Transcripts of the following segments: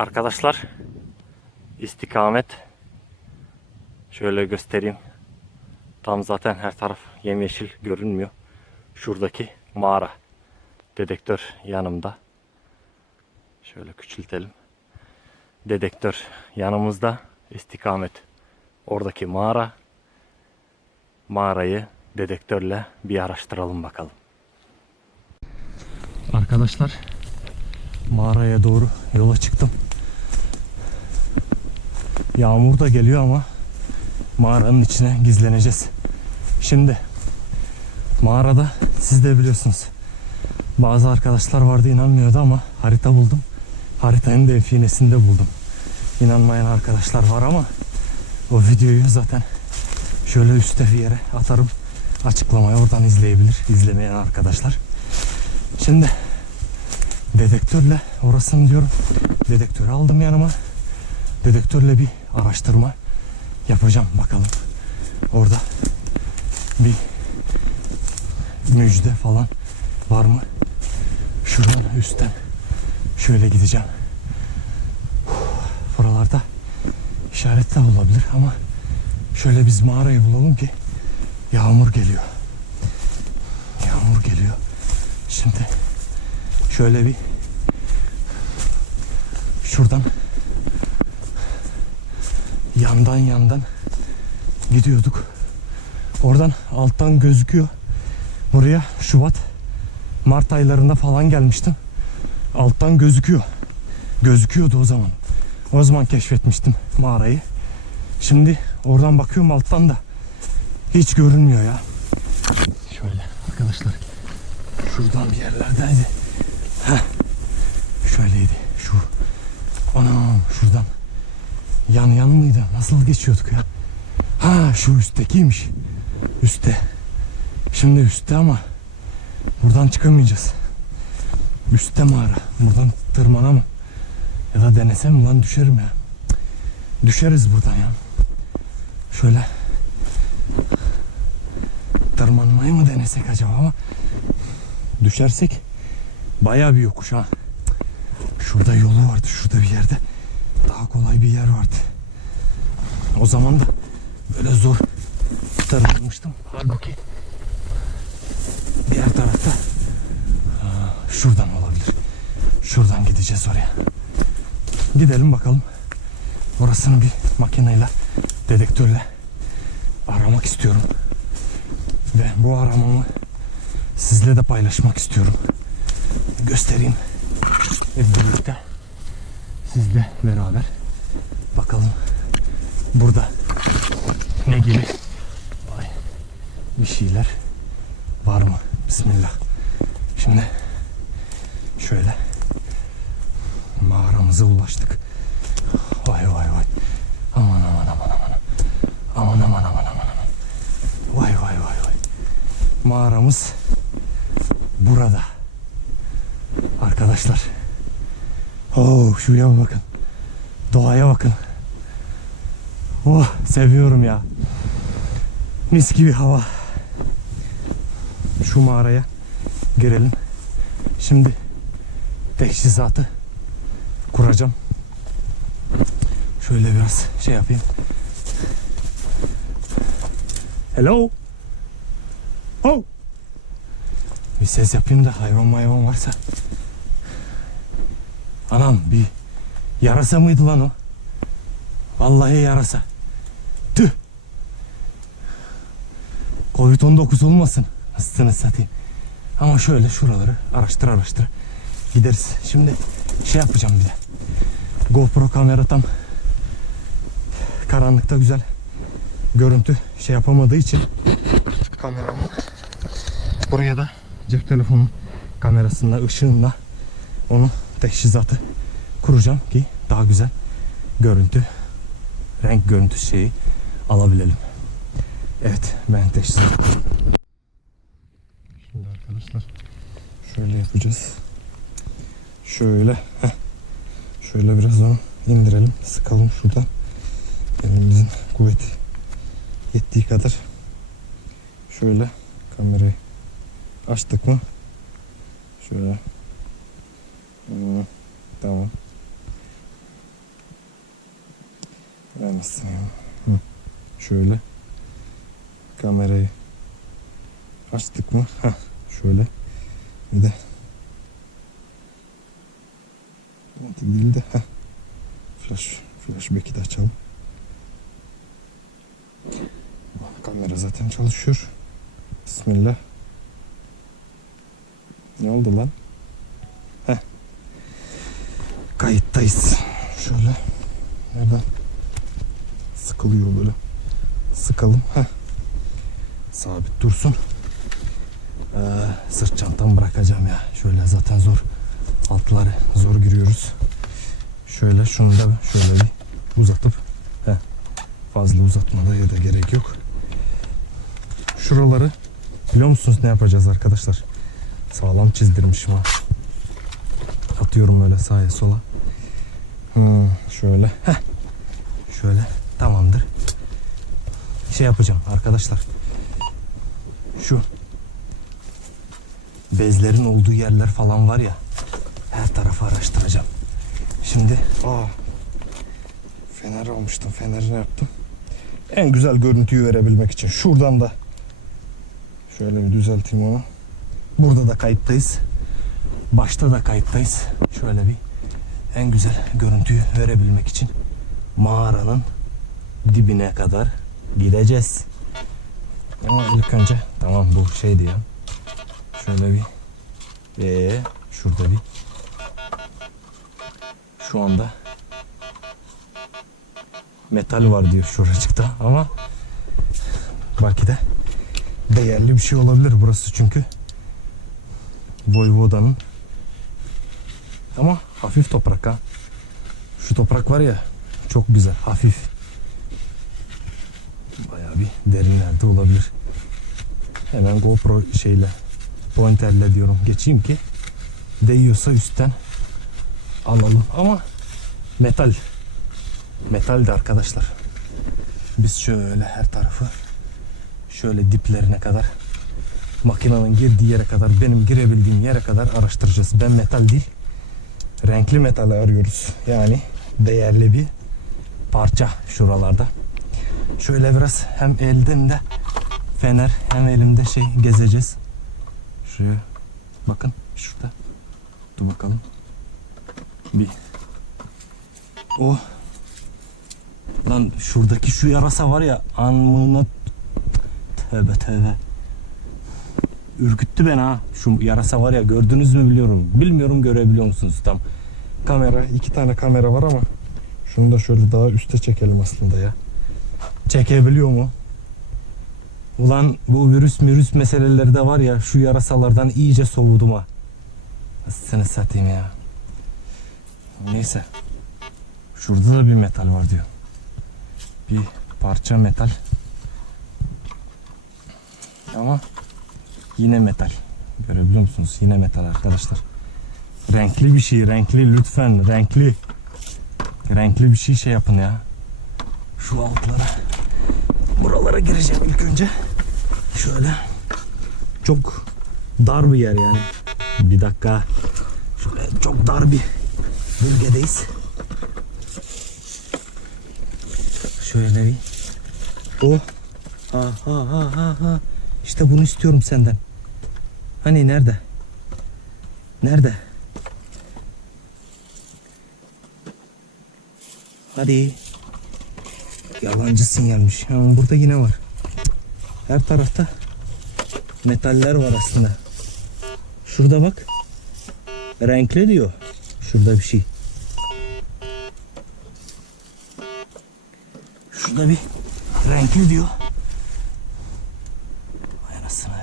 Arkadaşlar istikamet şöyle göstereyim. Tam zaten her taraf yemyeşil görünmüyor. Şuradaki mağara. Dedektör yanımda. Şöyle küçültelim. Dedektör yanımızda. istikamet oradaki mağara. Mağarayı dedektörle bir araştıralım bakalım. Arkadaşlar mağaraya doğru yola çıktım. Yağmur da geliyor ama mağaranın içine gizleneceğiz. Şimdi mağarada siz de biliyorsunuz bazı arkadaşlar vardı inanmıyordu ama harita buldum. Haritanın definesinde buldum. İnanmayan arkadaşlar var ama o videoyu zaten şöyle üstte bir yere atarım. Açıklamaya oradan izleyebilir izlemeyen arkadaşlar. Şimdi dedektörle orasını diyorum. Dedektörü aldım yanıma. Dedektörle bir araştırma yapacağım bakalım. Orada bir müjde falan var mı? Şuradan üstten şöyle gideceğim. Buralarda işaret de olabilir ama şöyle biz mağarayı bulalım ki yağmur geliyor. Yağmur geliyor. Şimdi şöyle bir şuradan yandan yandan gidiyorduk. Oradan alttan gözüküyor. Buraya Şubat Mart aylarında falan gelmiştim. Alttan gözüküyor. Gözüküyordu o zaman. O zaman keşfetmiştim mağarayı. Şimdi oradan bakıyorum alttan da hiç görünmüyor ya. Şöyle arkadaşlar. Şuradan bir yerlerdeydi. Heh. Şöyleydi. Şu. Anam şuradan. Yan yan mıydı? Nasıl geçiyorduk ya? Ha şu üsttekiymiş. Üste. Şimdi üstte ama buradan çıkamayacağız. Üstte mağara. Buradan tırmanamam. Ya da denesem lan düşerim ya. Düşeriz buradan ya. Şöyle tırmanmayı mı denesek acaba ama düşersek bayağı bir yokuş ha. Şurada yolu vardı şurada bir yerde. Daha kolay bir yer vardı. O zaman da böyle zor tırmanmıştım. Halbuki diğer tarafta şuradan olabilir. Şuradan gideceğiz oraya. Gidelim bakalım. Orasını bir makineyle dedektörle aramak istiyorum. Ve bu aramamı sizle de paylaşmak istiyorum. Göstereyim. Hep birlikte sizle beraber bakalım burada ne gibi Vay, bir şeyler var mı? Bismillah. Şimdi şöyle mağaramıza ulaştık. Vay vay vay. Aman aman aman aman. Aman aman aman aman. Vay vay vay vay. Mağaramız burada. Arkadaşlar. Oh şuraya bakın. Doğaya bakın. Oh seviyorum ya. Mis gibi hava. Şu mağaraya girelim. Şimdi teçhizatı kuracağım. Şöyle biraz şey yapayım. Hello. Oh. Bir ses yapayım da hayvan mayvan varsa. Anam bir yarasa mıydı lan o? Vallahi yarasa. Tüh. Covid-19 olmasın. Hastını satayım. Ama şöyle şuraları araştır araştır gideriz. Şimdi şey yapacağım bir de. GoPro kamera tam karanlıkta güzel görüntü şey yapamadığı için kameramı buraya da cep telefonu kamerasında ışığında onu teşhizatı kuracağım ki daha güzel görüntü renk görüntü şeyi alabilelim. Evet ben teşhizatı. Şimdi arkadaşlar şöyle yapacağız. Şöyle heh. şöyle biraz onu indirelim sıkalım şuradan elimizin kuvveti yettiği kadar şöyle kamerayı açtık mı şöyle Hmm, tamam Anasını ya. Hı. Şöyle. Kamerayı açtık mı? Heh, şöyle. Bir de Otomatik değil de heh. Flash, flashback'i de açalım. Kamera zaten çalışıyor. Bismillah. Ne oldu lan? Kayıttayız. Şöyle. Nereden? Sıkılıyor böyle. Sıkalım. Heh. Sabit dursun. Ee, sırt çantamı bırakacağım ya. Şöyle zaten zor. Altları zor giriyoruz. Şöyle şunu da şöyle bir uzatıp heh, fazla uzatmada da gerek yok. Şuraları biliyor musunuz ne yapacağız arkadaşlar? Sağlam çizdirmişim ha. Atıyorum öyle sağa sola. Hmm, şöyle. Heh. Şöyle tamamdır. Şey yapacağım arkadaşlar. Şu bezlerin olduğu yerler falan var ya. Her tarafı araştıracağım. Şimdi aa fener almıştım. Fenerini yaptım. En güzel görüntüyü verebilmek için şuradan da şöyle bir düzelteyim onu. Burada da kayıttayız. Başta da kayıttayız. Şöyle bir en güzel görüntüyü verebilmek için mağaranın dibine kadar gideceğiz. Ama ilk önce tamam bu şeydi ya. Şöyle bir ve şurada bir şu anda metal var diyor şuracıkta ama belki de değerli bir şey olabilir burası çünkü Voyvoda'nın ama hafif toprak ha. Şu toprak var ya çok güzel hafif. Bayağı bir derinlerde olabilir. Hemen GoPro şeyle pointerle diyorum geçeyim ki değiyorsa üstten alalım ama metal metal de arkadaşlar biz şöyle her tarafı şöyle diplerine kadar makinenin girdiği yere kadar benim girebildiğim yere kadar araştıracağız ben metal değil renkli metal arıyoruz. Yani değerli bir parça şuralarda. Şöyle biraz hem elden de fener hem elimde şey gezeceğiz. Şuraya bakın şurada. Dur bakalım. Bir. O lan şuradaki şu yarasa var ya anmına tövbe tövbe ürküttü beni ha şu yarasa var ya gördünüz mü biliyorum bilmiyorum görebiliyor musunuz tam kamera iki tane kamera var ama şunu da şöyle daha üste çekelim aslında ya çekebiliyor mu Ulan bu virüs virüs meseleleri de var ya şu yarasalardan iyice soğudum ha. Seni satayım ya. Neyse. Şurada da bir metal var diyor. Bir parça metal. Ama yine metal. Görebiliyor musunuz? Yine metal arkadaşlar. Renkli bir şey, renkli lütfen, renkli. Renkli bir şey şey yapın ya. Şu altlara. Buralara gireceğim ilk önce. Şöyle. Çok dar bir yer yani. Bir dakika. Şöyle çok dar bir bölgedeyiz. Şöyle bir. O. Ha ha ha ha ha. İşte bunu istiyorum senden. Hani nerede? Nerede? Hadi. Yalancı sinyalmiş. Ama burada yine var. Her tarafta metaller var aslında. Şurada bak. Renkli diyor. Şurada bir şey. Şurada bir renkli diyor. Vay anasını.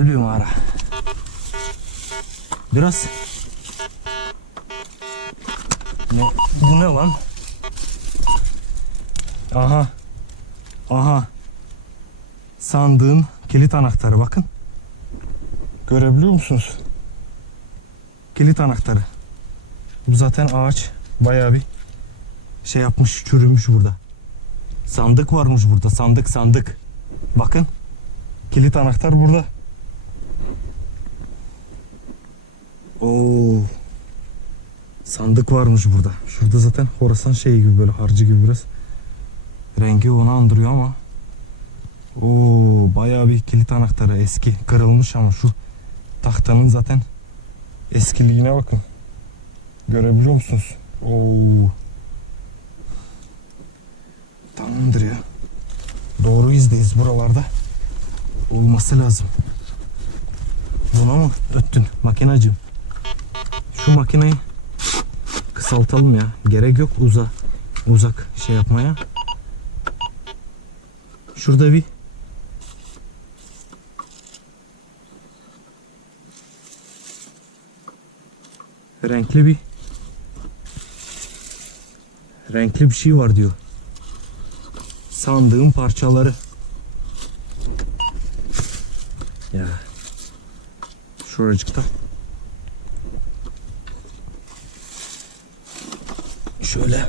Bir mağara. Biraz ne, bu ne lan? Aha. Aha. Sandığın kilit anahtarı bakın. Görebiliyor musunuz? Kilit anahtarı. Bu zaten ağaç bayağı bir şey yapmış, çürümüş burada. Sandık varmış burada. Sandık, sandık. Bakın. Kilit anahtar burada. Oo. Sandık varmış burada. Şurada zaten Horasan şey gibi böyle harcı gibi biraz. Rengi onu andırıyor ama. Oo bayağı bir kilit anahtarı eski kırılmış ama şu tahtanın zaten eskiliğine bakın. Görebiliyor musunuz? Oo. Tamamdır ya. Doğru izdeyiz buralarda. Olması lazım. Buna mı öttün makinacığım? Şu makineyi kısaltalım ya. Gerek yok uza uzak şey yapmaya. Şurada bir renkli bir renkli bir şey var diyor. Sandığın parçaları. Ya. Şuracıkta. Şöyle.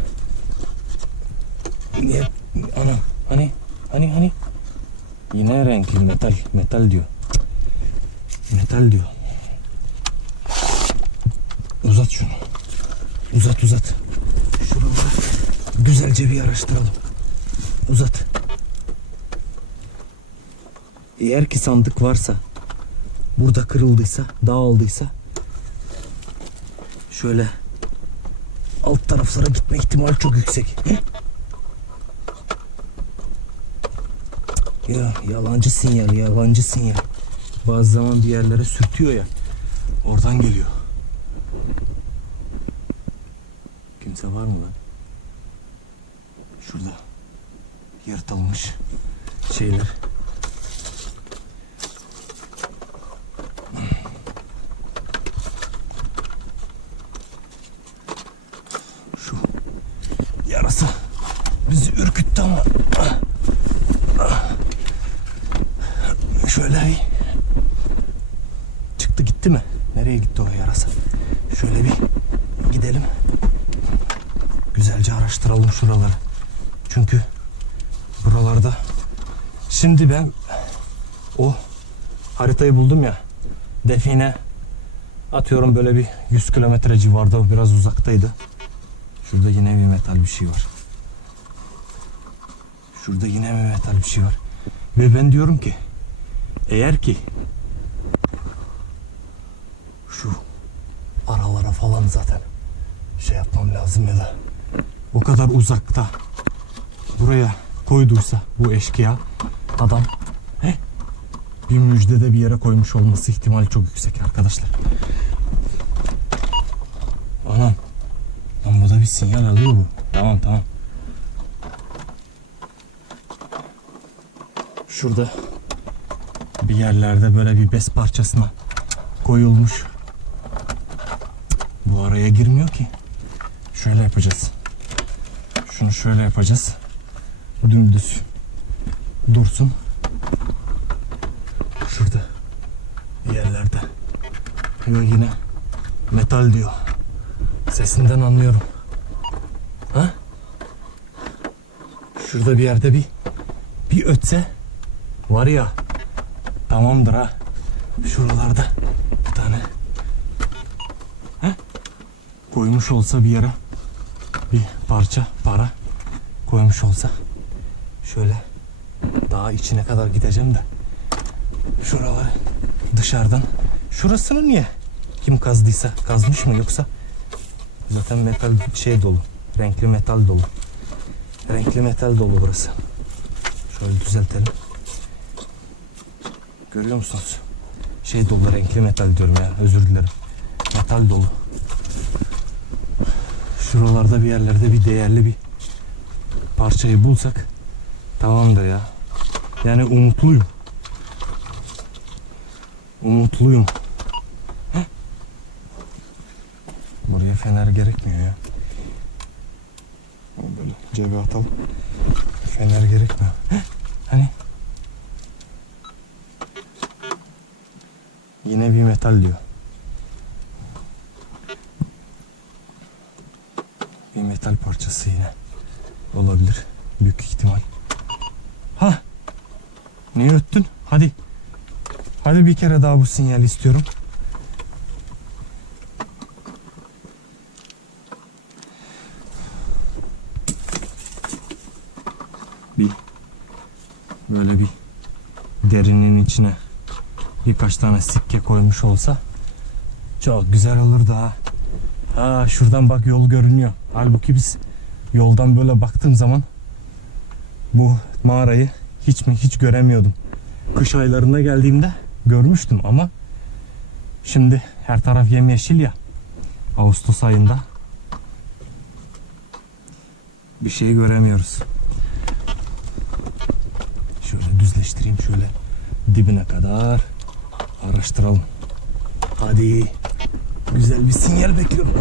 Niye? Ana. Hani? Hani hani? Yine renkli metal. Metal diyor. Metal diyor. Uzat şunu. Uzat uzat. Şuraları güzelce bir araştıralım. Uzat. Eğer ki sandık varsa burada kırıldıysa, dağıldıysa şöyle alt taraflara gitme ihtimali çok yüksek. Ya yalancı sinyal, yalancı sinyal. Bazı zaman bir yerlere sürtüyor ya. Oradan geliyor. Kimse var mı lan? Şurada yırtılmış şeyler. Şu yarası bizi ürküttü ama şöyle bir çıktı gitti mi? Nereye gitti o yarasa? Şöyle bir gidelim. Güzelce araştıralım şuraları. Çünkü buralarda şimdi ben o haritayı buldum ya define atıyorum böyle bir 100 kilometre civarda biraz uzaktaydı. Şurada yine bir metal bir şey var. Şurada yine bir metal bir şey var. Ve ben diyorum ki eğer ki şu aralara falan zaten şey yapmam lazım ya da o kadar uzakta buraya koyduysa bu eşkıya adam he, bir müjdede bir yere koymuş olması ihtimali çok yüksek arkadaşlar. Anam. Lan bu da bir sinyal alıyor bu. Tamam tamam. Şurada bir yerlerde böyle bir bez parçasına koyulmuş. Araya girmiyor ki. Şöyle yapacağız. Şunu şöyle yapacağız. Dümdüz dursun. Şurada yerlerde. Yok yine metal diyor. Sesinden anlıyorum. Ha? Şurada bir yerde bir bir ötse var ya tamamdır ha. Şuralarda bir tane? Koymuş olsa bir yere bir parça para koymuş olsa şöyle daha içine kadar gideceğim de şuraları dışarıdan şurasını niye kim kazdıysa kazmış mı yoksa? Zaten metal şey dolu renkli metal dolu. Renkli metal dolu burası. Şöyle düzeltelim. Görüyor musunuz? Şey dolu renkli metal diyorum ya özür dilerim. Metal dolu şuralarda bir yerlerde bir değerli bir parçayı bulsak tamamdır ya. Yani umutluyum. Umutluyum. Heh. Buraya fener gerekmiyor ya. Böyle cebe atalım. Fener gerekmiyor. Heh. Hani? Yine bir metal diyor. parçası yine. Olabilir. Büyük ihtimal. Ha. Niye öttün? Hadi. Hadi bir kere daha bu sinyal istiyorum. Bir böyle bir derinin içine birkaç tane sikke koymuş olsa çok güzel olur da. Ha şuradan bak yol görünüyor. Halbuki biz yoldan böyle baktığım zaman bu mağarayı hiç mi hiç göremiyordum. Kış aylarında geldiğimde görmüştüm ama şimdi her taraf yemyeşil ya. Ağustos ayında bir şey göremiyoruz. Şöyle düzleştireyim şöyle dibine kadar araştıralım. Hadi güzel bir sinyal bekliyorum.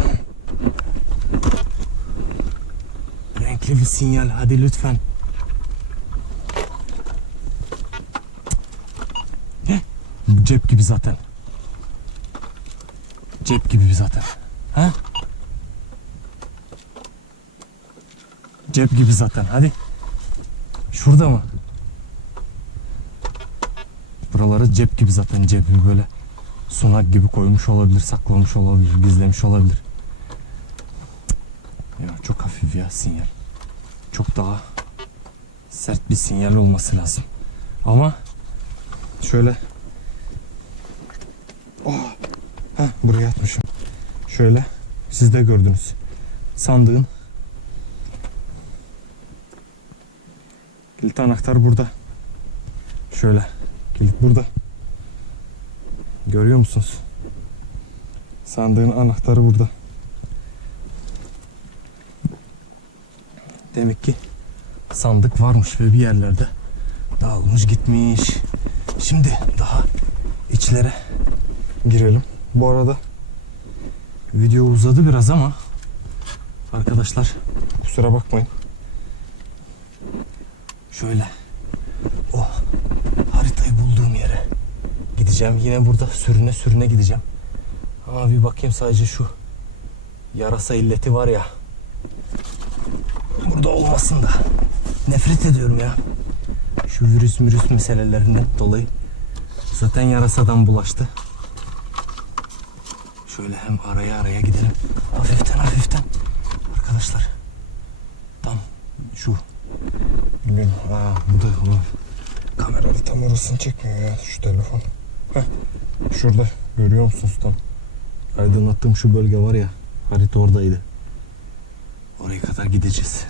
Renkli bir sinyal hadi lütfen. Heh, Cep gibi zaten. Cep gibi zaten. Ha? Cep gibi zaten. Hadi. Şurada mı? Buraları cep gibi zaten cep gibi böyle sunak gibi koymuş olabilir, saklamış olabilir, gizlemiş olabilir. Ya çok hafif ya sinyal. Çok daha sert bir sinyal olması lazım. Ama şöyle oh, heh, buraya atmışım. Şöyle siz de gördünüz. Sandığın kilit anahtar burada. Şöyle kilit burada. Görüyor musunuz? Sandığın anahtarı burada. Demek ki sandık varmış ve bir yerlerde dağılmış gitmiş. Şimdi daha içlere girelim. Bu arada video uzadı biraz ama arkadaşlar kusura bakmayın. Şöyle o haritayı bulduğum yere gideceğim. Yine burada sürüne sürüne gideceğim. Ama bir bakayım sadece şu yarasa illeti var ya. Burada olmasın da. Nefret ediyorum ya. Şu virüs virüs meselelerinden dolayı. Zaten yarasadan bulaştı. Şöyle hem araya araya gidelim. Hafiften hafiften. Arkadaşlar. Tam şu. Bilmiyorum. Aa, bu da bu. Kamerada tam orasını çekmiyor ya şu telefon. Heh. Şurada görüyor musunuz tam? Aydınlattığım şu bölge var ya. Harita oradaydı. Oraya kadar gideceğiz.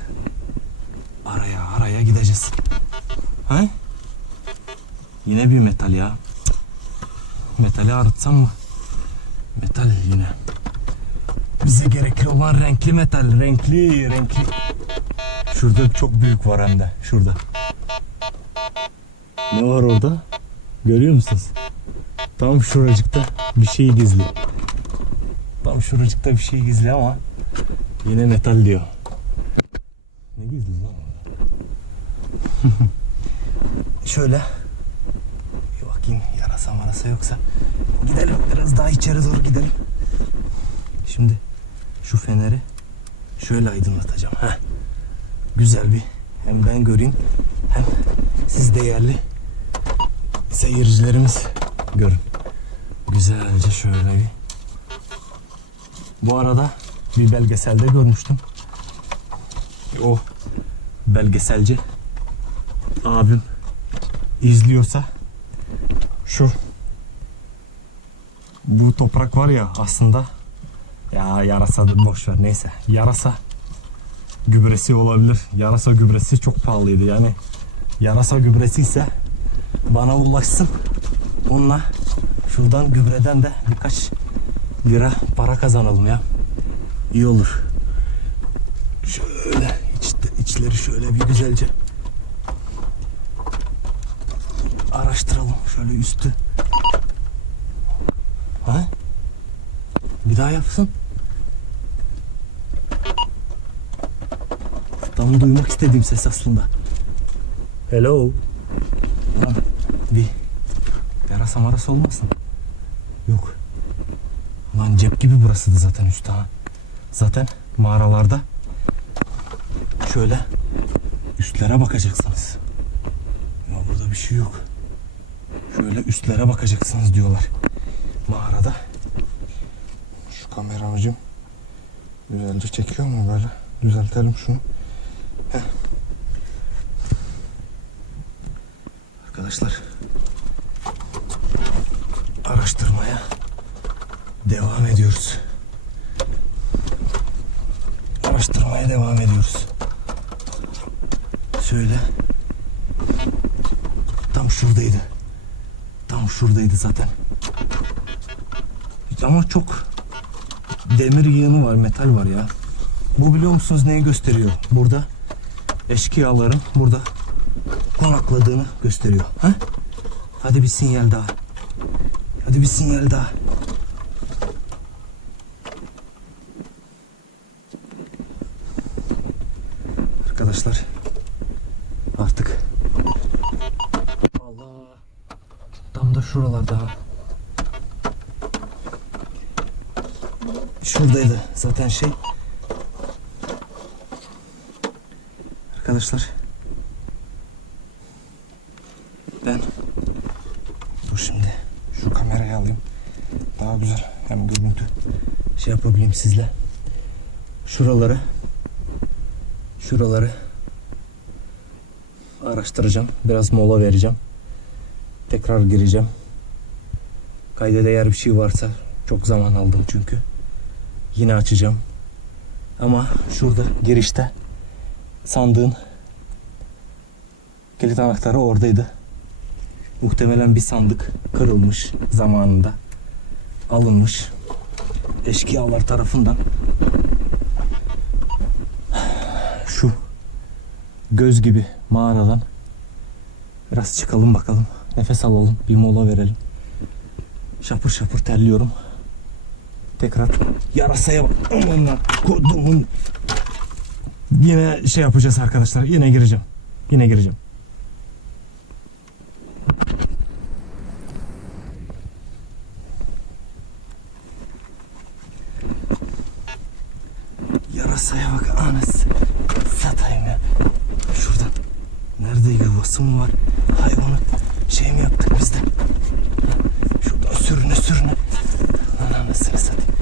Araya araya gideceğiz. Ha? Yine bir metal ya. Metali arıtsam mı? Metal yine. Bize gerekli olan renkli metal. Renkli, renkli. Şurada çok büyük var hem de. Şurada. Ne var orada? Görüyor musunuz? Tam şuracıkta bir şey gizli. Tam şuracıkta bir şey gizli ama yine metal diyor. Ne gizli lan? Şöyle bir bakayım yarasa marasa yoksa gidelim biraz daha içeri doğru gidelim. Şimdi şu feneri şöyle aydınlatacağım. Heh. Güzel bir hem ben göreyim hem siz değerli seyircilerimiz görün. Güzelce şöyle bir. Bu arada bir belgeselde görmüştüm. O belgeselci abim izliyorsa şu bu toprak var ya aslında ya yarasa boş ver neyse yarasa gübresi olabilir. Yarasa gübresi çok pahalıydı yani. Yarasa gübresi ise bana ulaşsın. Onunla şuradan gübreden de birkaç lira para kazanalım ya. İyi olur. Şöyle içte, içleri şöyle bir güzelce araştıralım. Şöyle üstü. Ha? Bir daha yapsın. Tam duymak istediğim ses aslında. Hello. Lan bir yarasa marası olmasın? Yok. Lan cep gibi burası da zaten üstü ha. Zaten mağaralarda şöyle üstlere bakacaksınız. Ama burada bir şey yok. Şöyle üstlere bakacaksınız diyorlar. Mağarada. Şu kameramcım güzelce çekiyor mu böyle? Düzeltelim şunu. Heh. Arkadaşlar araştırmaya devam ediyoruz. Araştırmaya devam ediyoruz. Şöyle tam şuradaydı. Tam şuradaydı zaten. Ama çok demir yığını var, metal var ya. Bu biliyor musunuz neyi gösteriyor? Burada eşkıyaların burada konakladığını gösteriyor. Ha? Hadi bir sinyal daha. Hadi bir sinyal daha. Arkadaşlar tam da şuralarda ha. Şuradaydı zaten şey. Arkadaşlar ben dur şimdi şu kamerayı alayım. Daha güzel hem görüntü şey yapabileyim sizle. Şuraları şuraları araştıracağım. Biraz mola vereceğim. Tekrar gireceğim. Kayda değer bir şey varsa çok zaman aldım çünkü. Yine açacağım. Ama şurada girişte sandığın kilit anahtarı oradaydı. Muhtemelen bir sandık kırılmış zamanında. Alınmış. Eşkıyalar tarafından. Şu göz gibi mağaradan biraz çıkalım bakalım. Nefes alalım. Bir mola verelim. Şapır şapır terliyorum. Tekrar yarasaya bak. Aman kodumun. Yine şey yapacağız arkadaşlar. Yine gireceğim. Yine gireceğim. Yarasaya bak anası. Satayım ya. Şuradan. Nerede yuvası mı var? Hayvanı şey mi yaptık biz de? Şuradan sürüne sürüne. Lan anasını satayım.